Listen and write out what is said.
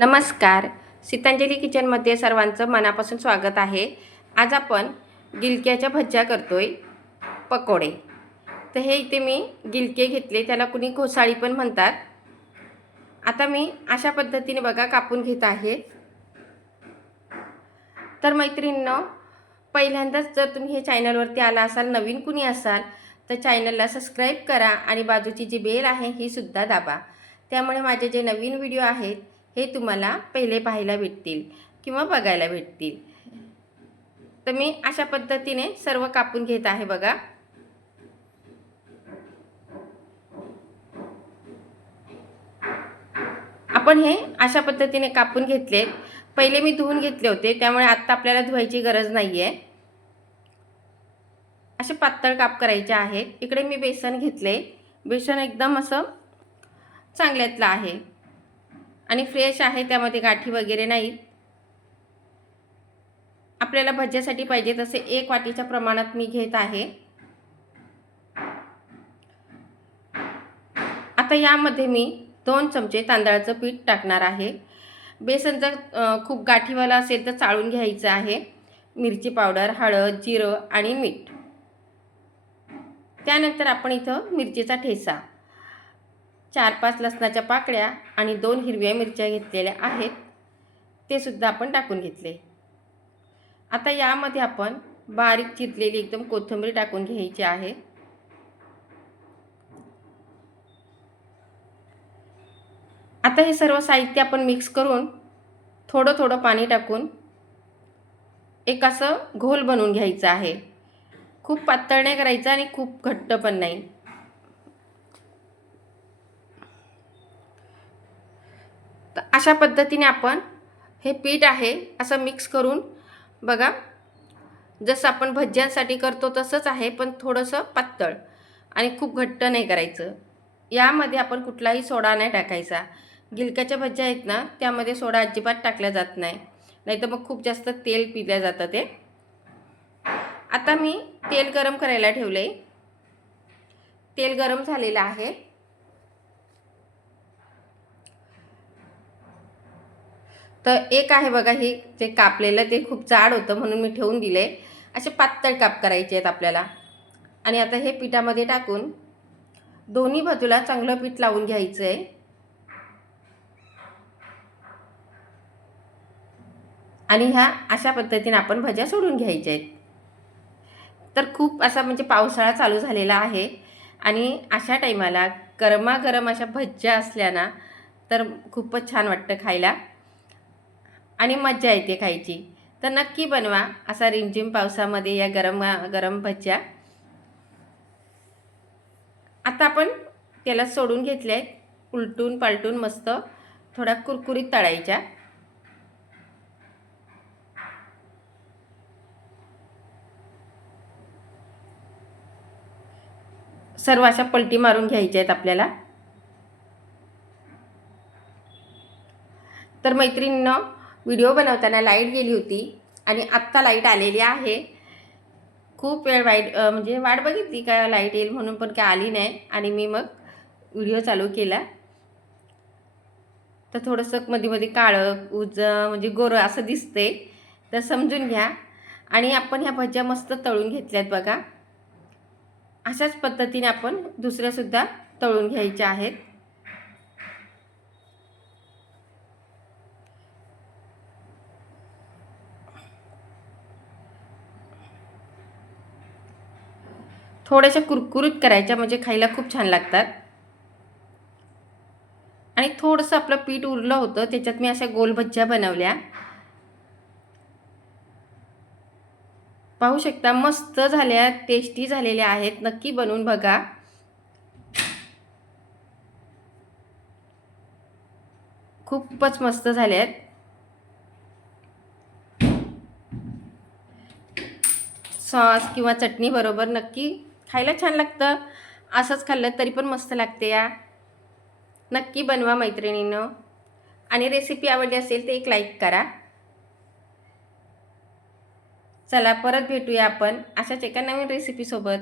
नमस्कार. सीतांजली किचनमध्ये सर्वांचं मनापासून स्वागत आहे. आज आपण गिलक्याच्या भज्या करतोय, पकोडे. तर हे इथे मी गिलके घेतले, त्याला कुणी घोसाळी पण म्हणतात. आता मी अशा पद्धतीने बघा कापून घेत आहे. तर मैत्रिणींनो, पहिल्यांदाच जर तुम्ही हे चॅनलवरती आला असाल, नवीन कुणी असाल तर चॅनलला सबस्क्राईब करा आणि बाजूची जी बेल आहे ही सुद्धा दाबा. त्यामुळे माझे जे नवीन व्हिडिओ आहेत हे तुम्हाला पहिले पाहायला भेटतील किंवा बघायला भेटतील. तर मी अशा पद्धतीने सर्व कापून घेत आहे बघा. आपण हे अशा पद्धतीने कापून घेतले. पहिले मी धुवून घेतले होते, त्यामुळे आता आपल्याला धुवायची गरज नाही आहे. असे पातळ काप करायचे आहेत. इकडे मी बेसन घेतले. बेसन एकदम असं चांगल्यातलं आहे आणि फ्रेश आहे, त्यामध्ये गाठी वगैरे नाहीत. आपल्याला भज्यासाठी पाहिजे तसे 1 वाटीच्या प्रमाणात मी घेत आहे. आता यामध्ये मी 2 चमचे तांदळाचं पीठ टाकणार आहे. बेसन जर खूप गाठीवाला असेल तर चाळून घ्यायचं आहे. मिरची पावडर, हळद, जिरं आणि मीठ. त्यानंतर आपण इथं मिरचीचा ठेचा, 4-5 लसणाच्या पाकळ्या आणि 2 हिरव्या मिरच्या घेतलेल्या आहेत, ते सुद्धा आपण टाकून घेतले. आता यामध्ये आपण बारीक चिरलेली एकदम कोथिंबीर टाकून घ्यायची आहे. आता हे सर्व साहित्य आपण मिक्स करून थोडं थोडं पाणी टाकून एक असं घोल बनवून घ्यायचं आहे. खूप पातळ नाही करायचं आणि खूप घट्ट पण नाही. तर अशा पद्धतीने आपण हे पीठ आहे असं मिक्स करून बघा, जसं आपण भज्यांसाठी करतो तसंच आहे, पण थोडंसं पातळ आणि खूप घट्ट नाही करायचं. यामध्ये आपण कुठलाही सोडा नाही टाकायचा. गिलक्याच्या भज्या आहेत ना, त्यामध्ये सोडा अजिबात टाकला जात नाही, नाहीतर मग खूप जास्त तेल पिलं जातं ते. आता मी तेल गरम करायला ठेवले. तेल गरम झालेलं आहे. तर एक आहे बघा, हे जे कापलेलं ते खूप जाड होतं म्हणून मी ठेवून दिले. असे पातळ काप करायचे आहेत आपल्याला. आणि आता हे पिठामध्ये टाकून दोन्ही बाजूला चांगलं पीठ लावून घ्यायचं आहे. आणि ह्या अशा पद्धतीने आपण भज्या सोडून घ्यायच्या आहेत. तर खूप असा म्हणजे पावसाळा चालू झालेला आहे आणि अशा टायमाला गरमागरम अशा भज्या असल्या ना तर खूपच छान वाटतं खायला आणि मज्जा येते खायची. तर नक्की बनवा असा रिमझिम पावसामध्ये या गरम गरम भज्या. आता आपण त्याला सोडून घेतले आहेत. उलटून पालटून मस्त थोडा कुरकुरीत तळायच्या. सर्व अशा पलटी मारून घ्यायच्या आहेत आपल्याला. तर मैत्रिणींनो, व्हिडिओ बनवताना लाईट गेली होती आणि आत्ता लाईट आलेली आहे. खूप वेळ म्हणजे वाट बघितली का लाईट येईल म्हणून, पण काय आली नाही आणि मी मग व्हिडिओ चालू केला. तर थोडंसं मध्ये काळं म्हणजे गोरं असं दिसते, तर समजून घ्या. आणि आपण ह्या भज्या मस्त तळून घेतल्यात बघा. अशाच पद्धतीने आपण दुसऱ्यासुद्धा तळून घ्यायच्या आहेत. थोड्याशा कुरकुरीत करायच्या म्हणजे खायला खूप छान लागतात. आणि थोडंसं आपलं पीठ उरलं होतं, त्याच्यात मी अशा गोल भज्या बनवल्या. पाहू शकता, मस्त झाल्या, टेस्टी झालेल्या आहेत. नक्की बनवून बघा. खूपच मस्त झाल्या आहेत. सॉस किंवा चटणी बरोबर नक्की खायला छान लागतं. असंच खाल्लं तरी पण मस्त लागते या. नक्की बनवा मैत्रिणींनो. आणि रेसिपी आवडली असेल तर एक लाईक करा. चला, परत भेटूया आपण अशाच एका नवीन रेसिपीसोबत.